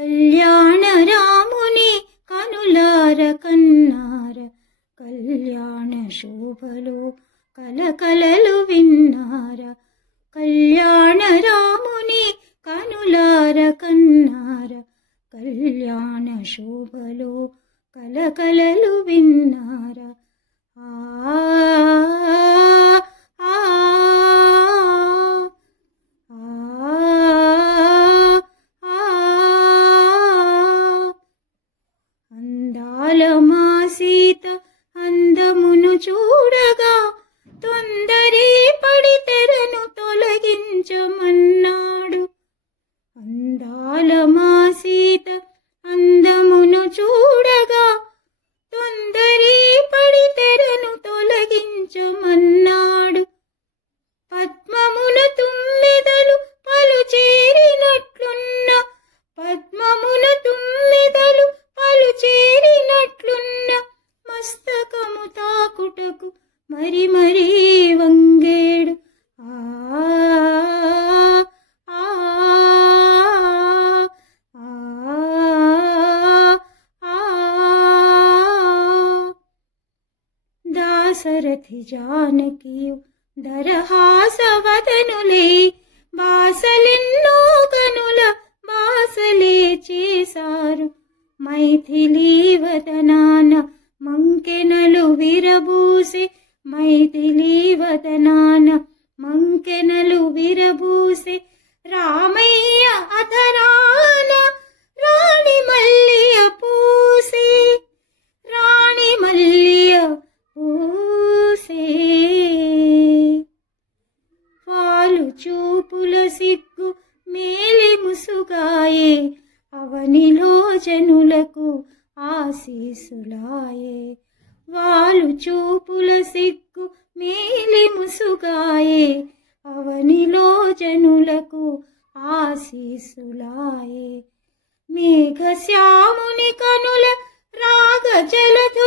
కళ్యాణ రాముని కనులార కన్నార, కళ్యాణ శోభలో కలకలలు విన్నార. కళ్యాణ రాముని కనులార కన్నార, కళ్యాణ శోభలో కలకలలు విన్నార. అందాల మా సీత అందమును చూడగా, తొందరే పడి తెరను తొలగించమన్నాడు. అందాల మా సీత అందమును చూడగా, తొందరే పడి తెరను తొలగించమన్నాడు. పద్మమున తుమ్మెదలు పలు చేరినట్లున్న, పద్మమున తుమ్మెదలు పలు చేరినట్లున్న, మస్తకము తాకుటకు మరి మరీ వంగేడు. దాశరథి జానకియు దరహాసవదనులే, బాసలెన్నో కనుల బాసలే చేశారు. మైథిలీ వదనాన మంకెనలు విరబూసే, మైథిలీ వదనాన మంకెనలు విరబూసే. రామయ్య అధరాన రాణి మల్లియ పూసే, రాణి మల్లియ పూసే. పాలు చూపుల సిగ్గు మేలి ముసుగాయే, అవనిలో జనులకు ఆశీసులాయే. వాలు చూపుల సిగ్గు మేలి ముసుగాయే, అవనిలో జనులకు ఆశీసులాయే. మేఘశ్యాముని కనుల రాగ జలధ